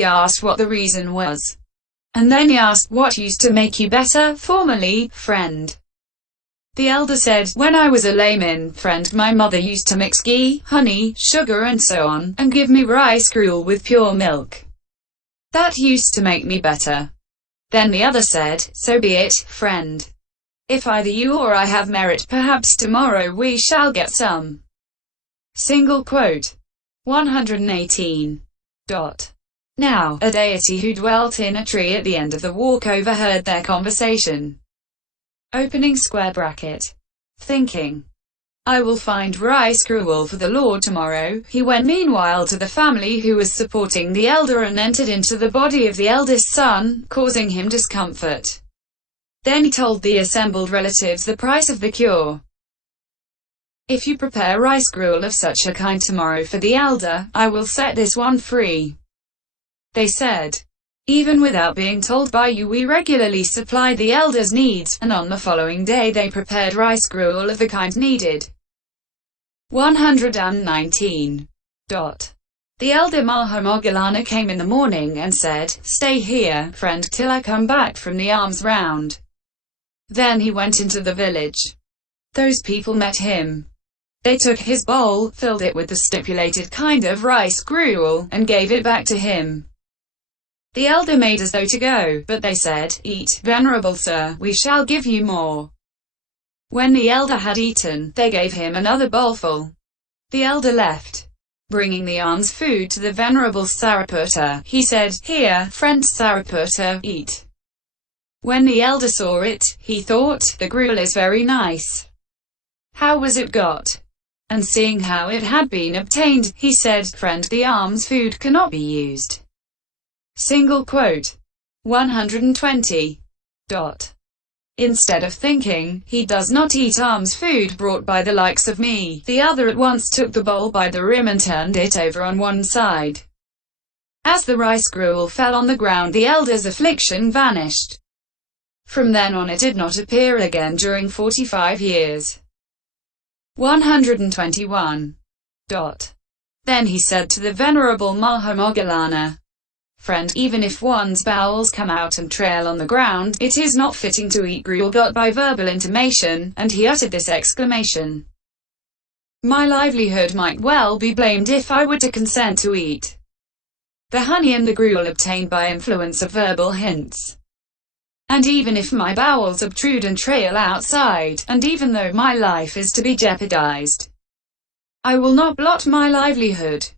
He asked what the reason was. And then he asked, what used to make you better, formerly, friend? The elder said, when I was a layman, friend, my mother used to mix ghee, honey, sugar and so on, and give me rice gruel with pure milk. That used to make me better. Then the other said, so be it, friend. If either you or I have merit, perhaps tomorrow we shall get some. Single quote. 118. Now, a deity who dwelt in a tree at the end of the walk overheard their conversation. Opening square bracket. Thinking, I will find rice gruel for the Lord tomorrow, he went meanwhile to the family who was supporting the elder and entered into the body of the eldest son, causing him discomfort. Then he told the assembled relatives the price of the cure. If you prepare rice gruel of such a kind tomorrow for the elder, I will set this one free. They said, even without being told by you we regularly supply the elder's needs, and on the following day they prepared rice gruel of the kind needed. 119. The elder Maha came in the morning and said, stay here, friend, till I come back from the alms round. Then he went into the village. Those people met him. They took his bowl, filled it with the stipulated kind of rice gruel, and gave it back to him. The elder made as though to go, but they said, eat, venerable sir, we shall give you more. When the elder had eaten, they gave him another bowlful. The elder left. Bringing the alms food to the venerable Sariputta, he said, here, friend Sariputta, eat. When the elder saw it, he thought, the gruel is very nice. How was it got? And seeing how it had been obtained, he said, friend, the alms food cannot be used. Single quote. 120. Instead of thinking, he does not eat alms food brought by the likes of me, the other at once took the bowl by the rim and turned it over on one side. As the rice gruel fell on the ground, the elder's affliction vanished. From then on it did not appear again during 45 years. 121. Then he said to the venerable Maha, friend, even if one's bowels come out and trail on the ground, it is not fitting to eat gruel got by verbal intimation, and he uttered this exclamation. My livelihood might well be blamed if I were to consent to eat the honey and the gruel obtained by influence of verbal hints. And even if my bowels obtrude and trail outside, and even though my life is to be jeopardized, I will not blot my livelihood.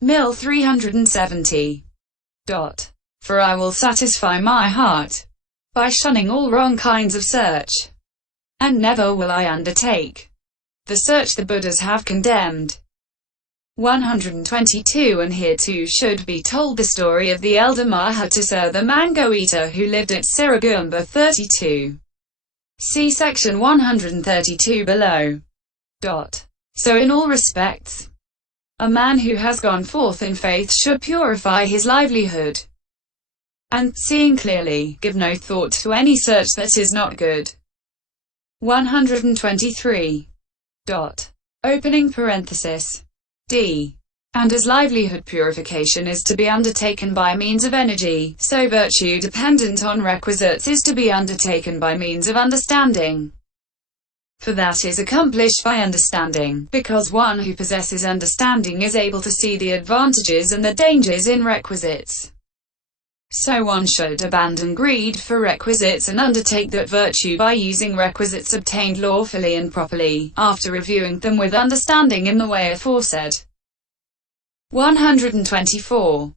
Mill 370. For I will satisfy my heart by shunning all wrong kinds of search, and never will I undertake the search the Buddhas have condemned. 122. And here too should be told the story of the elder Maha Tissa, the mango eater who lived at Cìragumba 32. See section 132 below. So in all respects, a man who has gone forth in faith should purify his livelihood, and, seeing clearly, give no thought to any search that is not good. 123. Opening parenthesis. D. And as livelihood purification is to be undertaken by means of energy, so virtue dependent on requisites is to be undertaken by means of understanding. For that is accomplished by understanding, because one who possesses understanding is able to see the advantages and the dangers in requisites. So one should abandon greed for requisites and undertake that virtue by using requisites obtained lawfully and properly, after reviewing them with understanding in the way aforesaid. 124.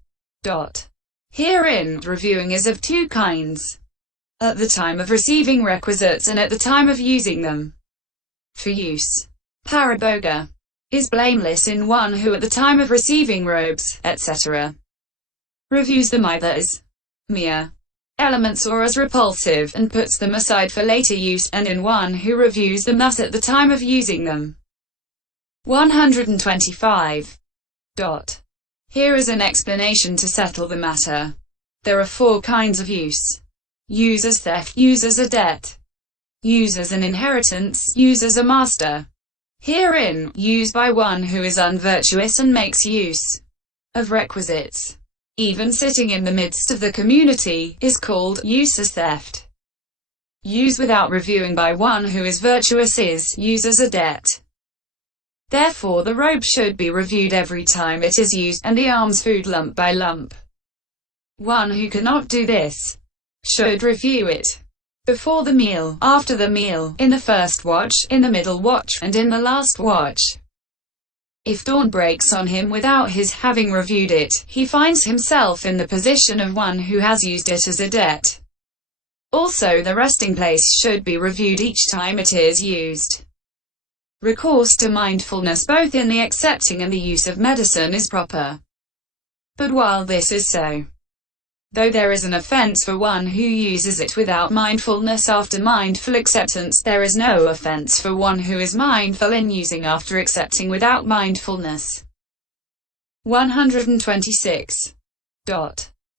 Herein, reviewing is of two kinds. At the time of receiving requisites and at the time of using them. For use, Parabhoga is blameless in one who at the time of receiving robes, etc., reviews them either as mere elements or as repulsive, and puts them aside for later use, and in one who reviews them thus at the time of using them. 125. Here is an explanation to settle the matter. There are four kinds of use. Use as theft, use as a debt, use as an inheritance, use as a master. Herein, use by one who is unvirtuous and makes use of requisites. even sitting in the midst of the community, is called use as theft. Use without reviewing by one who is virtuous is use as a debt. Therefore the robe should be reviewed every time it is used, and the alms food lump by lump. One who cannot do this should review it before the meal, after the meal, in the first watch, in the middle watch, and in the last watch. If dawn breaks on him without his having reviewed it, he finds himself in the position of one who has used it as a debt. Also the resting place should be reviewed each time it is used. Recourse to mindfulness both in the accepting and the use of medicine is proper. But while this is so, though there is an offense for one who uses it without mindfulness after mindful acceptance, there is no offense for one who is mindful in using after accepting without mindfulness. 126.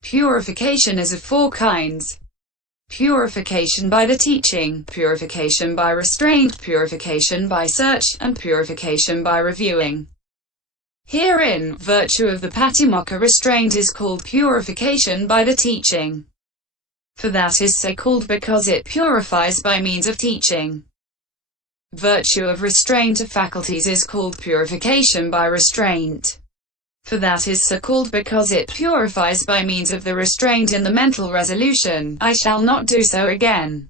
Purification is of four kinds. Purification by the teaching, purification by restraint, purification by search, and purification by reviewing. Herein, virtue of the patimokkha restraint is called purification by the teaching. For that is so called because it purifies by means of teaching. Virtue of restraint of faculties is called purification by restraint. For that is so called because it purifies by means of the restraint in the mental resolution, I shall not do so again.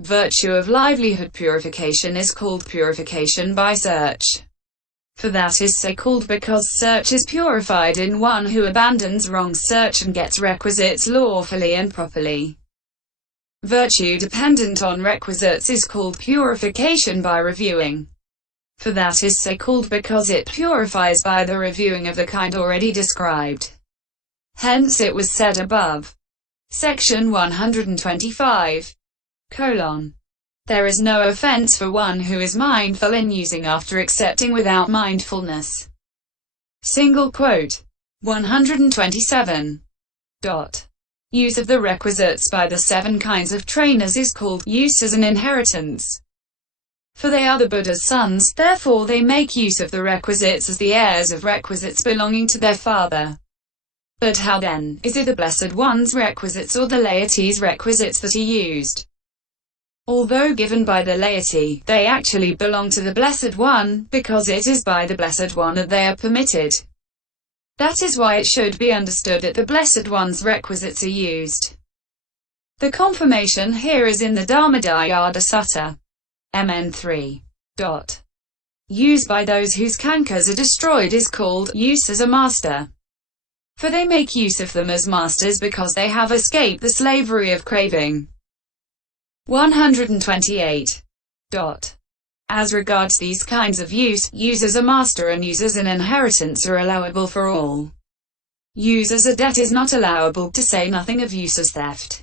Virtue of livelihood purification is called purification by search. For that is so called because search is purified in one who abandons wrong search and gets requisites lawfully and properly. Virtue dependent on requisites is called purification by reviewing. For that is so called because it purifies by the reviewing of the kind already described. Hence it was said above. Section 125. There is no offense for one who is mindful in using after accepting without mindfulness. 127. Use of the requisites by the seven kinds of trainers is called use as an inheritance. For they are the Buddha's sons, therefore they make use of the requisites as the heirs of requisites belonging to their father. But how then, is it the Blessed One's requisites or the laity's requisites that are used? Although given by the laity, they actually belong to the Blessed One, because it is by the Blessed One that they are permitted. That is why it should be understood that the Blessed One's requisites are used. The confirmation here is in the Dharmadhyada Sutta. Mn 3. Use by those whose cankers are destroyed is called use as a master. For they make use of them as masters because they have escaped the slavery of craving. 128. As regards these kinds of use, use as a master and use as an inheritance are allowable for all. Use as a debt is not allowable, to say nothing of use as theft.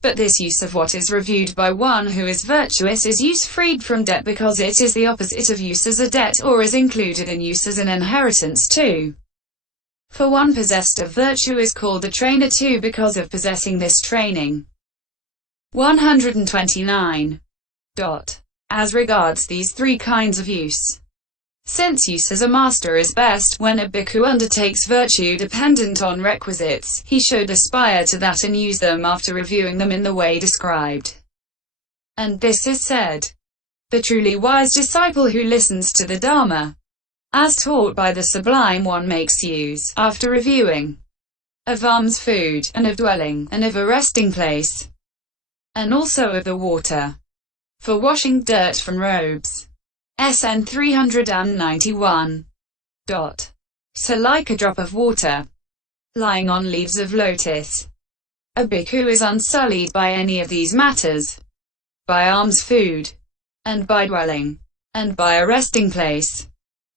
But this use of what is reviewed by one who is virtuous is use freed from debt because it is the opposite of use as a debt, or is included in use as an inheritance too. For one possessed of virtue is called a trainer too because of possessing this training. 129. As regards these three kinds of use, since use as a master is best, when a bhikkhu undertakes virtue dependent on requisites, he should aspire to that and use them after reviewing them in the way described. And this is said. The truly wise disciple who listens to the Dharma, as taught by the Sublime One, makes use, after reviewing, of alms food, and of dwelling, and of a resting place, and also of the water, for washing dirt from robes. SN 391. So like a drop of water, lying on leaves of lotus, a bhikkhu is unsullied by any of these matters, by alms food, and by dwelling, and by a resting place,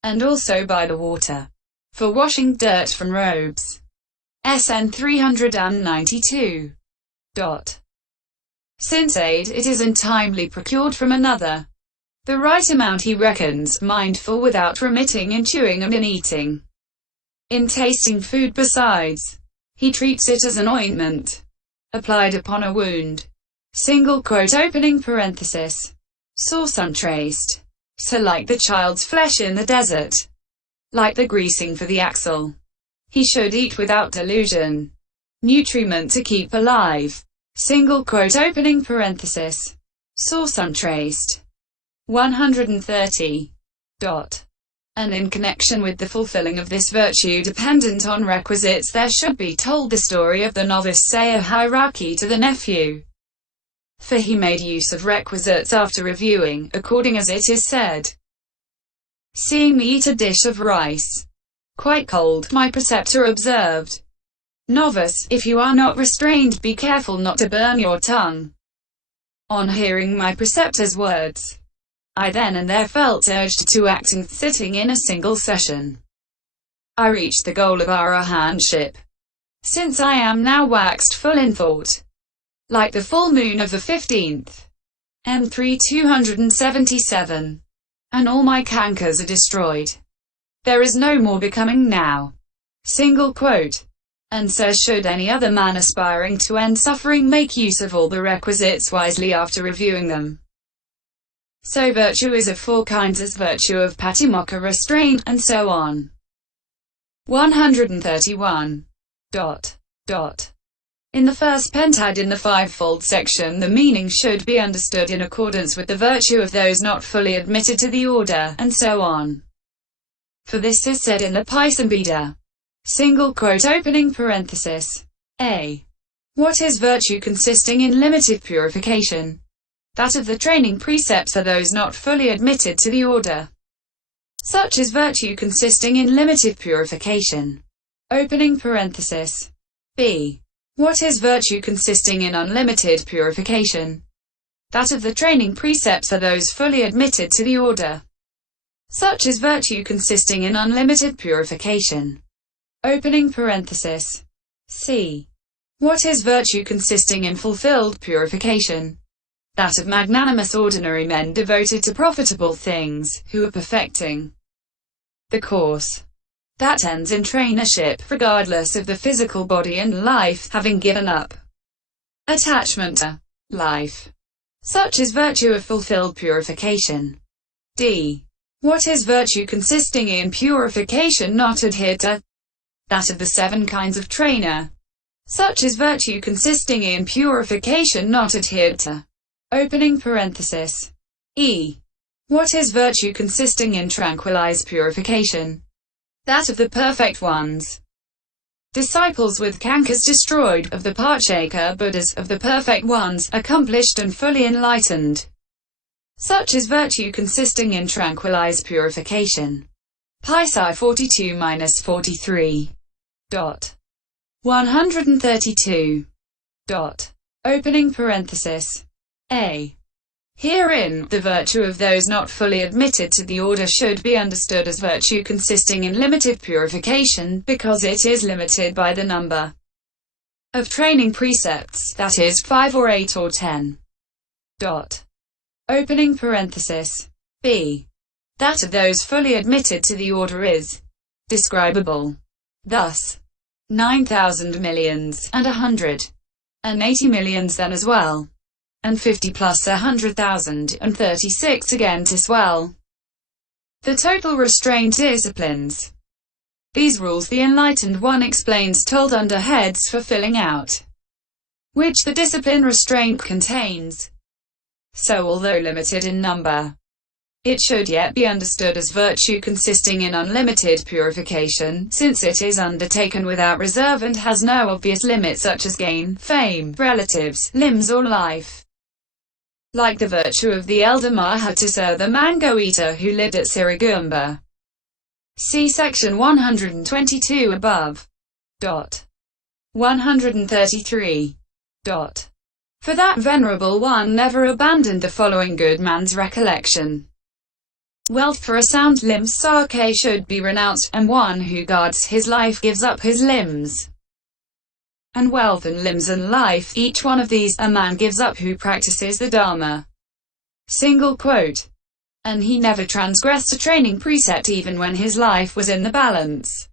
and also by the water, for washing dirt from robes. SN 392. Since aid it is untimely procured from another, the right amount he reckons, mindful without remitting in chewing and in eating. In tasting food besides, he treats it as an ointment, applied upon a wound. Opening parenthesis. Source untraced. So like the child's flesh in the desert, like the greasing for the axle, He should eat without delusion. Nutriment to keep alive. Single quote opening parenthesis. Source untraced. 130. And in connection with the fulfilling of this virtue dependent on requisites, there should be told the story of the novice sayer hierarchy to the nephew. For he made use of requisites after reviewing, according as it is said. Seeing me eat a dish of rice, quite cold, my preceptor observed, Novice, if you are not restrained, be careful not to burn your tongue. On hearing my preceptor's words, I then and there felt urged to acting, sitting in a single session. I reached the goal of arahantship. Since I am now waxed full in thought, like the full moon of the 15th, M3 277, and all my cankers are destroyed. There is no more becoming now. Single quote. And so should any other man aspiring to end suffering make use of all the requisites wisely after reviewing them. So virtue is of four kinds, as virtue of patimokkha, restraint, and so on. 131. In the first pentad in the fivefold section, the meaning should be understood in accordance with the virtue of those not fully admitted to the order, and so on. For this is said in the Pisambheda. Single quote opening parenthesis. A. What is virtue consisting in limited purification? That of the training precepts are those not fully admitted to the order. Such is virtue consisting in limited purification. Opening parenthesis. B. What is virtue consisting in unlimited purification? That of the training precepts are those fully admitted to the order. Such is virtue consisting in unlimited purification. Opening parenthesis. C. What is virtue consisting in fulfilled purification? That of magnanimous ordinary men devoted to profitable things, who are perfecting the course that ends in trainership, regardless of the physical body and life, having given up attachment to life. Such is virtue of fulfilled purification. D. What is virtue consisting in purification not adhered to? That of the seven kinds of trainer. Such is virtue consisting in purification not adhered to. Opening parenthesis. E. What is virtue consisting in tranquilized purification? That of the perfect ones. Disciples with cankers destroyed, of the Parchaka Buddhas, of the perfect ones, accomplished and fully enlightened. Such is virtue consisting in tranquilized purification. Pisi 42-43. 132. Opening parenthesis. A. Herein, the virtue of those not fully admitted to the order should be understood as virtue consisting in limited purification, because it is limited by the number of training precepts, that is, 5 or 8 or 10. Opening parenthesis. B. That of those fully admitted to the order is describable. Thus, 9,000 millions, and 180 millions then as well, and 50 plus 100,000, and 36 again to swell. The total restraint disciplines. These rules the Enlightened One explains told under heads for filling out, which the discipline restraint contains. So although limited in number, it should yet be understood as virtue consisting in unlimited purification, since it is undertaken without reserve and has no obvious limit such as gain, fame, relatives, limbs or life. Like the virtue of the elder Maha Tissa, the mango eater who lived at Cìragumba. See section 122 above. 133. For that Venerable One never abandoned the following good man's recollection. Wealth for a sound limb sake should be renounced, and one who guards his life gives up his limbs. And wealth and limbs and life, each one of these, a man gives up who practices the Dharma. Single quote. And he never transgressed a training precept even when his life was in the balance.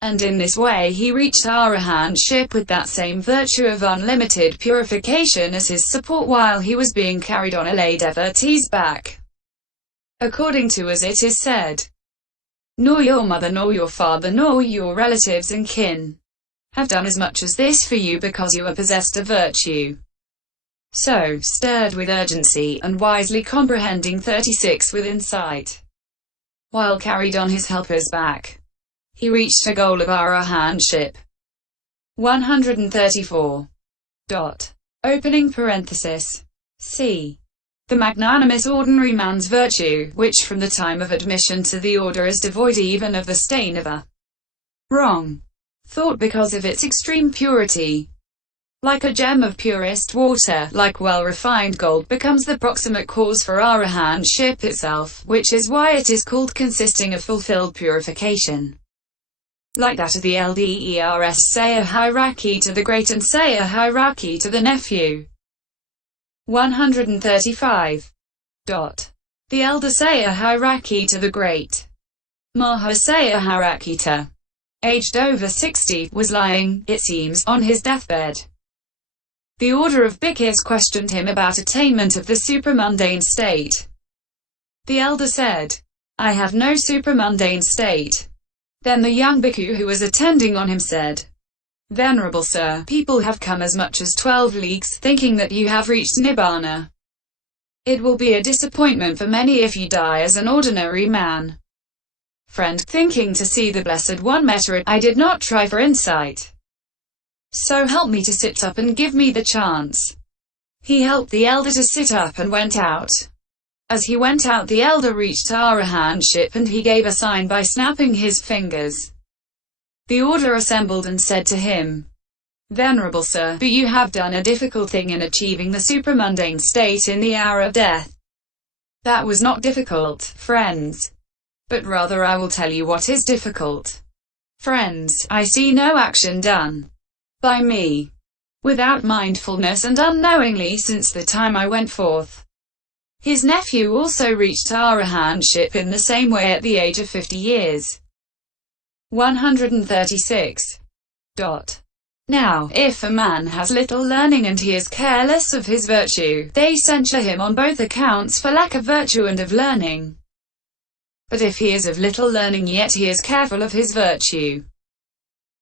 And in this way he reached arahantship with that same virtue of unlimited purification as his support while he was being carried on a lay devotee's back. According to as it is said. nor your mother, nor your father, nor your relatives and kin have done as much as this for you because you are possessed of virtue. So, stirred with urgency, and wisely comprehending 36 with insight, while carried on his helper's back, he reached a goal of arahantship. 134. Opening parenthesis. C. The magnanimous ordinary man's virtue, which from the time of admission to the order is devoid even of the stain of a wrong thought because of its extreme purity. Like a gem of purest water, like well-refined gold, becomes the proximate cause for arahantship itself, which is why it is called consisting of fulfilled purification. Like that of the elders say a hierarchy to the great and say a hierarchy to the nephew. 135. The elder say a hierarchy to the great. Maha say a hierarchy to, aged over 60, was lying, it seems, on his deathbed. The order of bhikkhus questioned him about attainment of the supramundane state. The elder said, I have no supramundane state. Then the young bhikkhu who was attending on him said, Venerable sir, people have come as much as 12 leagues, thinking that you have reached nibbana. It will be a disappointment for many if you die as an ordinary man. Friend, thinking to see the Blessed One Metta, I did not try for insight. So help me to sit up and give me the chance. He helped the elder to sit up and went out. As he went out, the elder reached arahantship and he gave a sign by snapping his fingers. The order assembled and said to him, Venerable sir, but you have done a difficult thing in achieving the supramundane state in the hour of death. That was not difficult, friends. But rather I will tell you what is difficult. Friends, I see no action done by me without mindfulness and unknowingly since the time I went forth. His nephew also reached arahantship in the same way at the age of 50 years. 136. Now, if a man has little learning and he is careless of his virtue, they censure him on both accounts for lack of virtue and of learning. But if he is of little learning yet he is careful of his virtue,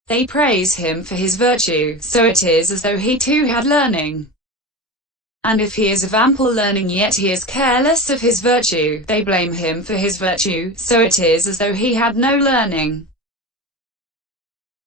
they praise him for his virtue, so it is as though he too had learning. And if he is of ample learning yet he is careless of his virtue, they blame him for his virtue, so it is as though he had no learning.